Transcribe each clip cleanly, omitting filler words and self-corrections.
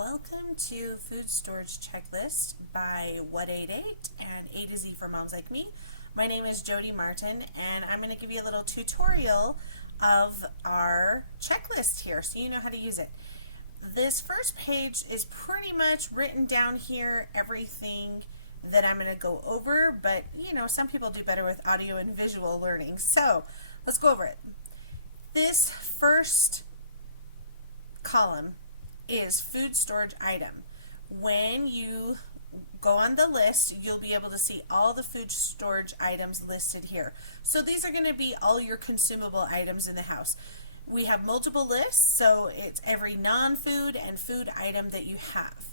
Welcome to Food Storage Checklist by What88 and A to Z for moms like me. My name is Jody Martin and I'm going to give you a little tutorial of our checklist here so you know how to use it. This first page is pretty much written down here, everything that I'm going to go over, but you know, some people do better with audio and visual learning, so let's go over it. This first column is food storage item. When you go on the list, you'll be able to see all the food storage items listed here. So these are going to be all your consumable items in the house. We have multiple lists, so it's every non-food and food item that you have.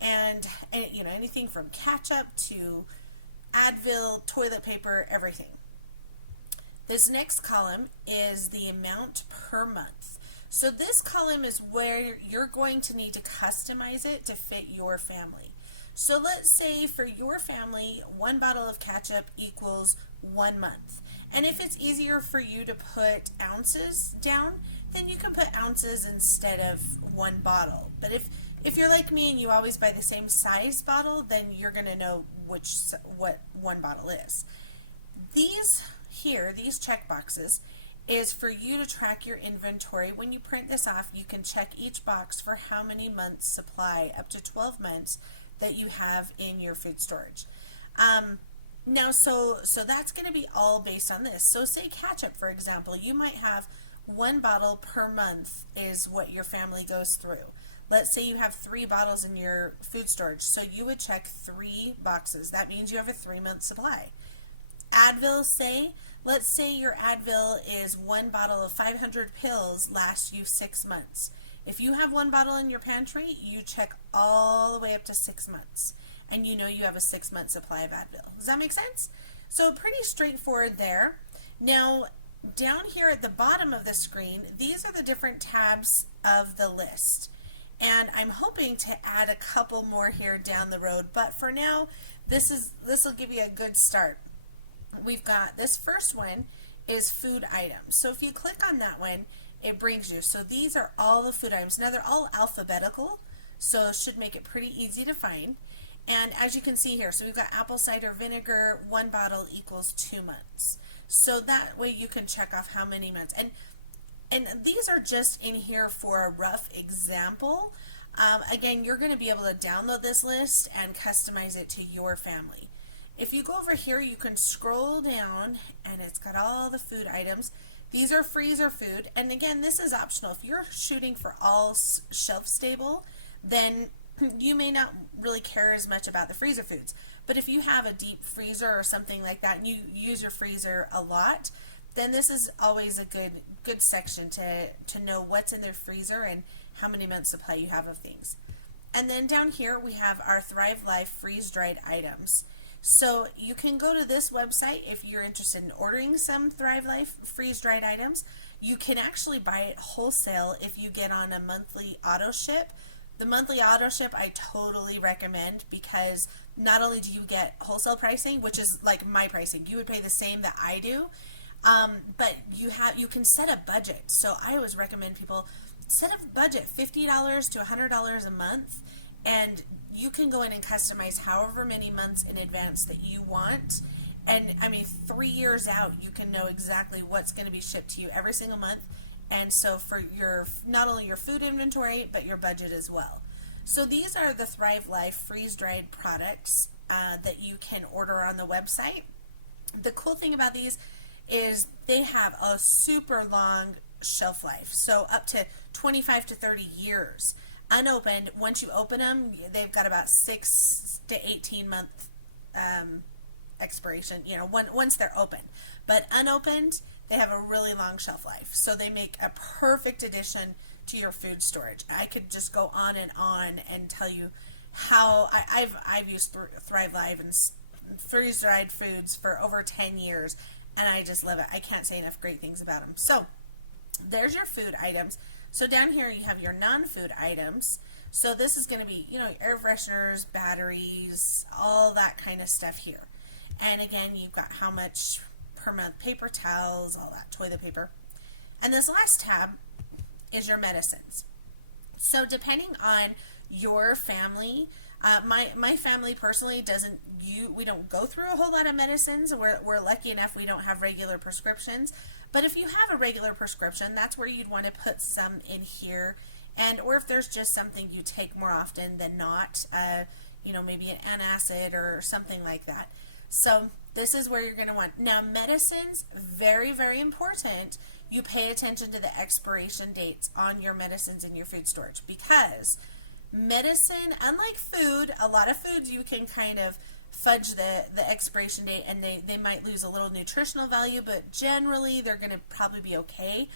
And you know, anything from ketchup to Advil, toilet paper, everything. This next column is the amount per month. So this column is where you're going to need to customize it to fit your family. So let's say for your family, 1 bottle of ketchup equals 1 month. And if it's easier for you to put ounces down, then you can put ounces instead of 1 bottle. But if you're like me and you always buy the same size bottle, then you're going to know what 1 bottle is. These check boxes, is for you to track your inventory. When you print this off, you can check each box for how many months supply, up to 12 months, that you have in your food storage. Now, so that's going to be all based on this. So say ketchup, for example, you might have 1 bottle per month is what your family goes through. Let's say you have 3 bottles in your food storage, so you would check 3 boxes. That means you have a 3-month supply. Advil, let's say your Advil is 1 bottle of 500 pills lasts you 6 months. If you have 1 bottle in your pantry, you check all the way up to 6 months, and you know you have a 6-month supply of Advil. Does that make sense? So pretty straightforward there. Now, down here at the bottom of the screen, these are the different tabs of the list. And I'm hoping to add a couple more here down the road, but for now, this will give you a good start. We've got this first one is food items. So if you click on that one, it brings you. So these are all the food items. Now they're all alphabetical, so it should make it pretty easy to find. And as you can see here, so we've got apple cider vinegar, 1 bottle equals 2 months. So that way you can check off how many months. And these are just in here for a rough example. Again, you're going to be able to download this list and customize it to your family. If you go over here, you can scroll down and it's got all the food items. These are freezer food, and again, this is optional. If you're shooting for all shelf stable, then you may not really care as much about the freezer foods. But if you have a deep freezer or something like that and you use your freezer a lot, then this is always a good section to know what's in their freezer and how many months supply you have of things. And then down here we have our Thrive Life freeze-dried items. So you can go to this website if you're interested in ordering some Thrive Life freeze-dried items. You can actually buy it wholesale if you get on a monthly auto ship. The monthly auto ship I totally recommend because not only do you get wholesale pricing, which is like my pricing, you would pay the same that I do, but you can set a budget. So I always recommend people set a budget, $50 to $100 a month, and you can go in and customize however many months in advance that you want. And I mean, 3 years out, you can know exactly what's going to be shipped to you every single month. And so for your, not only your food inventory, but your budget as well. So these are the Thrive Life freeze-dried products that you can order on the website. The cool thing about these is they have a super long shelf life, so up to 25 to 30 years. Unopened, once you open them, they've got about 6 to 18 month expiration, you know, once they're open. But unopened, they have a really long shelf life. So they make a perfect addition to your food storage. I could just go on and tell you how I've used Thrive Life and freeze-dried foods for over 10 years, and I just love it. I can't say enough great things about them. So there's your food items. So down here you have your non-food items. So this is going to be, you know, air fresheners, batteries, all that kind of stuff here. And again, you've got how much per month, paper towels, all that, toilet paper. And this last tab is your medicines. So depending on your family. My family personally doesn't, we don't go through a whole lot of medicines. We're lucky enough we don't have regular prescriptions. But if you have a regular prescription, that's where you'd want to put some in here. And or if there's just something you take more often than not, maybe an antacid or something like that. So this is where you're going to want. Now medicines, very, very important. You pay attention to the expiration dates on your medicines in your food storage, because medicine, unlike food, a lot of foods you can kind of fudge the expiration date and they might lose a little nutritional value, but generally they're going to probably be okay.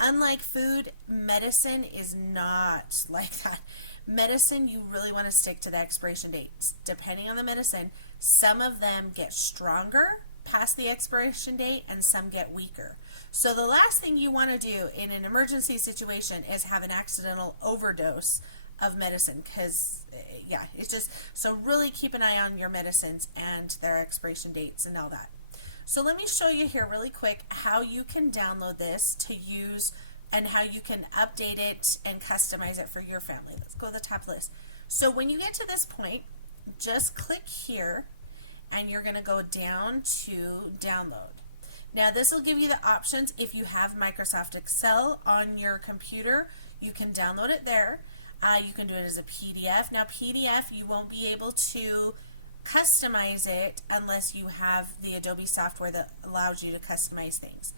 Unlike food, medicine is not like that. Medicine, you really want to stick to the expiration dates. Depending on the medicine, some of them get stronger past the expiration date and some get weaker. So the last thing you want to do in an emergency situation is have an accidental overdose of medicine, because it's just, so really keep an eye on your medicines and their expiration dates and all that. So let me show you here really quick how you can download this to use and how you can update it and customize it for your family. Let's go to the top list. So when you get to this point, just click here and you're going to go down to download. Now this will give you the options. If you have Microsoft Excel on your computer, you can download it there. You can do it as a PDF. Now PDF, you won't be able to customize it unless you have the Adobe software that allows you to customize things.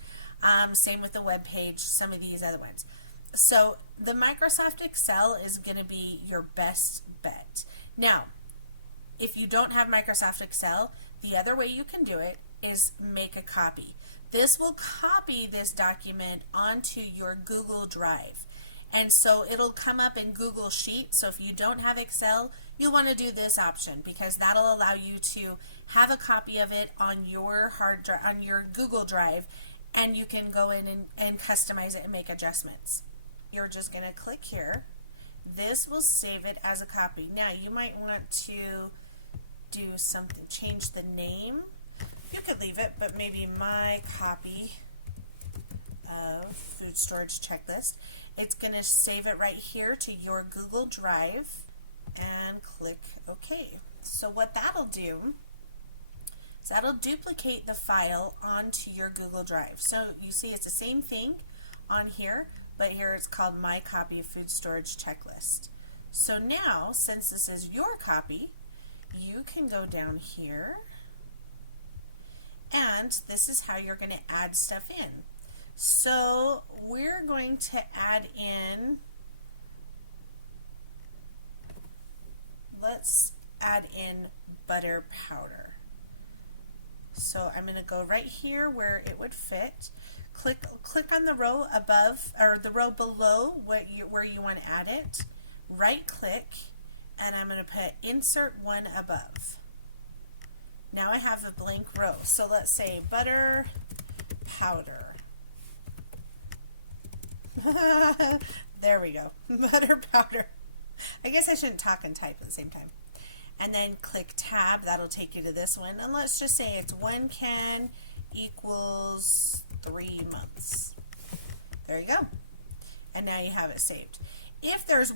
Same with the web page, some of these other ones. So the Microsoft Excel is going to be your best bet. Now, if you don't have Microsoft Excel, the other way you can do it is make a copy. This will copy this document onto your Google Drive. And so it'll come up in Google Sheets. So if you don't have Excel, you'll want to do this option, because that'll allow you to have a copy of it on your hard drive, on your Google Drive, and you can go in and customize it and make adjustments. You're just going to click here. This will save it as a copy. Now you might want to do something, change the name. You could leave it, but maybe my copy of food storage checklist. It's going to save it right here to your Google Drive and click OK. So what that'll do is that'll duplicate the file onto your Google Drive. So you see it's the same thing on here, but here it's called My Copy of Food Storage Checklist. So now, since this is your copy, you can go down here, and this is how you're going to add stuff in. So we're going to add in, let's add in butter powder. So I'm going to go right here where it would fit. Click on the row above, or the row below where you want to add it. Right click, and I'm going to put insert one above. Now I have a blank row. So let's say butter powder. There we go. Butter powder. I guess I shouldn't talk and type at the same time. And then click tab. That'll take you to this one. And let's just say it's 1 can equals 3 months. There you go. And now you have it saved. If there's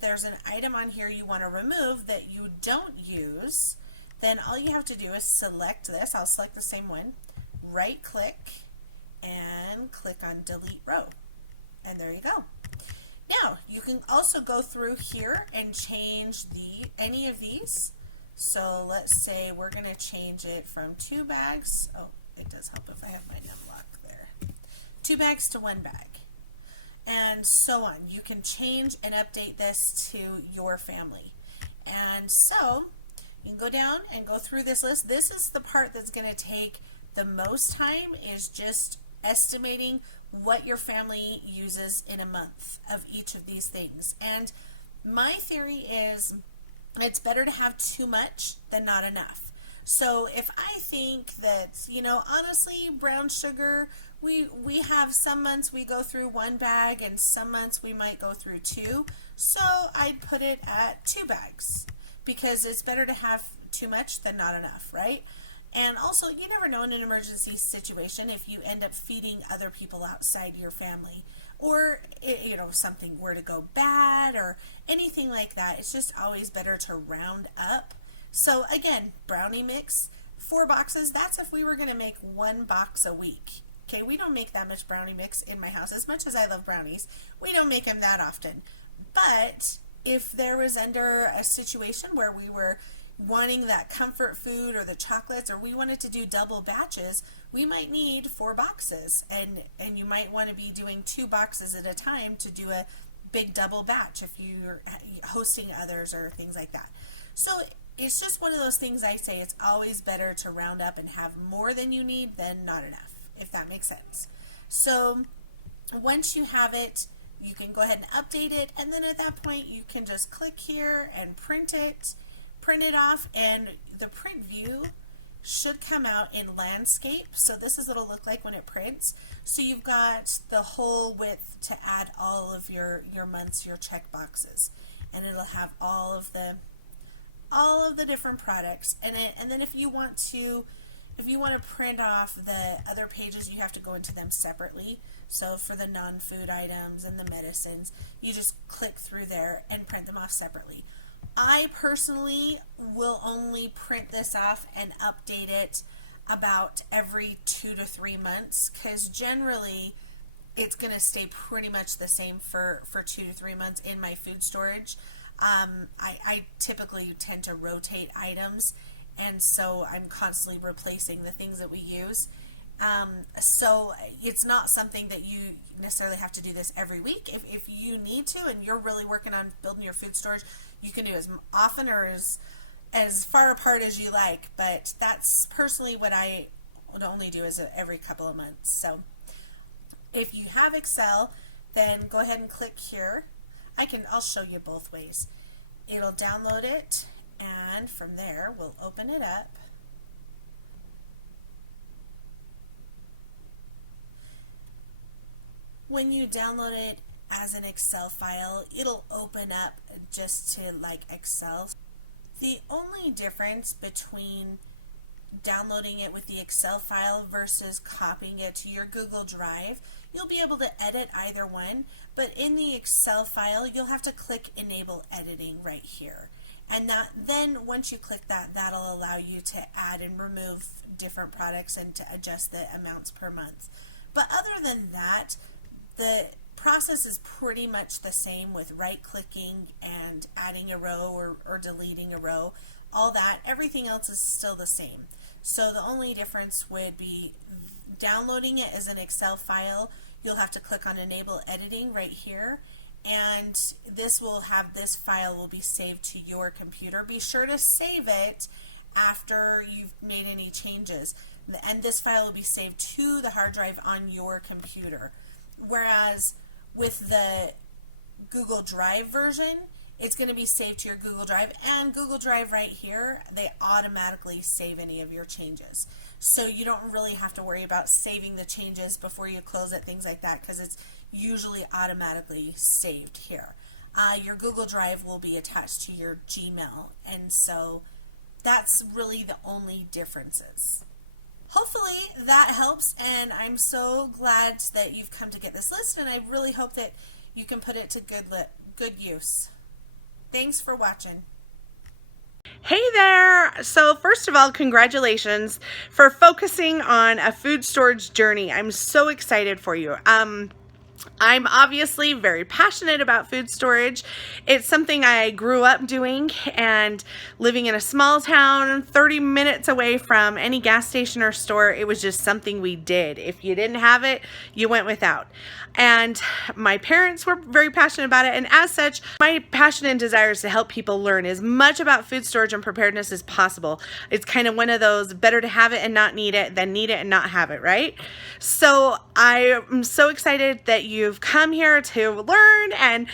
there's an item on here you want to remove that you don't use, then all you have to do is select this. I'll select the same one. Right click and click on delete row. And there you go. Now you can also go through here and change any of these. So let's say we're going to change it from 2 bags. Oh, it does help if I have my unlock there. 2 bags to 1 bag. And so on. You can change and update this to your family. And so you can go down and go through this list. This is the part that's going to take the most time, is just estimating what your family uses in a month of each of these things. And my theory is it's better to have too much than not enough. So if I think that, honestly, brown sugar, we have some months we go through 1 bag and some months we might go through 2. So I'd put it at 2 bags, because it's better to have too much than not enough, right? And also, you never know in an emergency situation if you end up feeding other people outside your family, or something were to go bad or anything like that. It's just always better to round up. So again, brownie mix, 4 boxes. That's if we were going to make 1 box a week. Okay, we don't make that much brownie mix in my house. As much as I love brownies, we don't make them that often. But if there was under a situation where we were wanting that comfort food or the chocolates, or we wanted to do double batches, we might need 4 boxes, and you might want to be doing 2 boxes at a time to do a big double batch if you're hosting others or things like that. So it's just one of those things. I say it's always better to round up and have more than you need than not enough, if that makes sense. So once you have it, you can go ahead and update it, and then at that point you can just click here and print it off, and the print view should come out in landscape. So this is what it'll look like when it prints. So you've got the whole width to add all of your months, your check boxes, and it'll have all of the different products. And then if you want to print off the other pages, you have to go into them separately. So for the non-food items and the medicines, you just click through there and print them off separately. I personally will only print this off and update it about every 2 to 3 months, because generally it's going to stay pretty much the same for 2 to 3 months in my food storage. I typically tend to rotate items, and so I'm constantly replacing the things that we use. So it's not something that you necessarily have to do this every week. If you need to and you're really working on building your food storage, you can do as often or as far apart as you like, but that's personally what I would only do is every couple of months. So if you have Excel, then go ahead and click here. I'll show you both ways. It'll download it, and from there we'll open it up. When you download it as an Excel file, it'll open up just to like Excel. The only difference between downloading it with the Excel file versus copying it to your Google Drive, you'll be able to edit either one, but in the Excel file you'll have to click Enable Editing right here. And then once you click that, that'll allow you to add and remove different products and to adjust the amounts per month. But other than that, the process is pretty much the same with right-clicking and adding a row or deleting a row. All that, everything else is still the same. So the only difference would be downloading it as an Excel file. You'll have to click on Enable Editing right here, and this file will be saved to your computer. Be sure to save it after you've made any changes, and this file will be saved to the hard drive on your computer. Whereas with the Google Drive version, it's going to be saved to your Google Drive, and Google Drive right here, they automatically save any of your changes. So you don't really have to worry about saving the changes before you close it, things like that, because it's usually automatically saved here. Your Google Drive will be attached to your Gmail, and so that's really the only differences. Hopefully that helps, and I'm so glad that you've come to get this list, and I really hope that you can put it to good use. Thanks for watching. Hey there! So first of all, congratulations for focusing on a food storage journey. I'm so excited for you. I'm obviously very passionate about food storage. It's something I grew up doing, and living in a small town 30 minutes away from any gas station or store, it was just something we did. If you didn't have it, you went without. And my parents were very passionate about it, and as such, my passion and desire is to help people learn as much about food storage and preparedness as possible. It's kind of one of those better to have it and not need it than need it and not have it, right? So I am so excited that you've come here to learn, and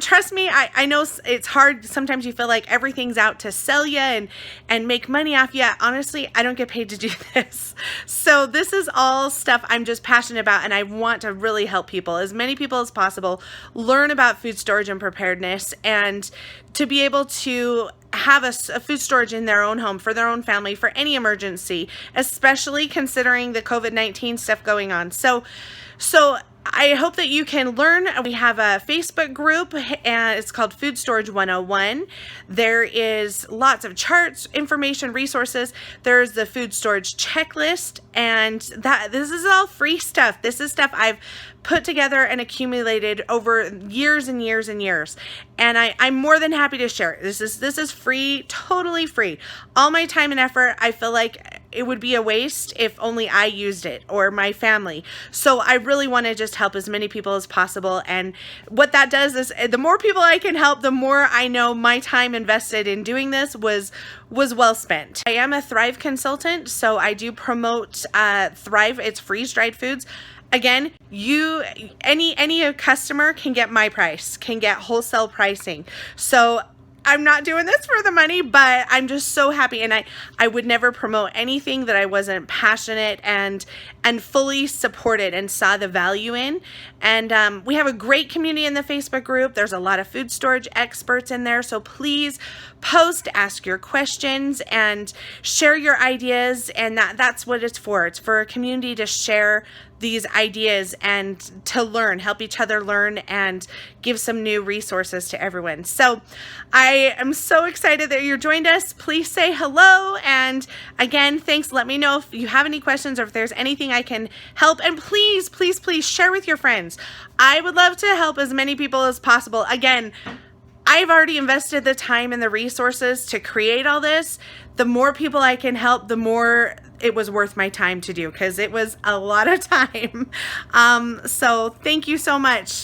trust me, I know it's hard. Sometimes you feel like everything's out to sell you and make money off you. Honestly, I don't get paid to do this. So this is all stuff I'm just passionate about, and I want to really help people, as many people as possible, learn about food storage and preparedness, and to be able to have a food storage in their own home for their own family for any emergency, especially considering the COVID-19 stuff going on. So I hope that you can learn. We have a Facebook group and it's called Food Storage 101. There is lots of charts, information, resources. There's the food storage checklist, and this is all free stuff. This is stuff I've put together and accumulated over years and years and years. And I'm more than happy to share it. This is free, totally free. All my time and effort, I feel like it would be a waste if only I used it or my family. So I really want to just help as many people as possible. And what that does is the more people I can help, the more I know my time invested in doing this was well spent. I am a Thrive consultant, so I do promote Thrive. It's freeze-dried foods. Again, any customer can get my price, can get wholesale pricing. So I'm not doing this for the money, but I'm just so happy, and I would never promote anything that I wasn't passionate and fully supported and saw the value in. And we have a great community in the Facebook group. There's a lot of food storage experts in there, so please post, ask your questions, and share your ideas. And that's what it's for. It's for a community to share these ideas and to learn, help each other learn, and give some new resources to everyone. So I am so excited that you joined us. Please say hello. And again, thanks. Let me know if you have any questions or if there's anything I can help. And please, please, please share with your friends. I would love to help as many people as possible. Again, I've already invested the time and the resources to create all this. The more people I can help, the more it was worth my time to do, because it was a lot of time. So thank you so much.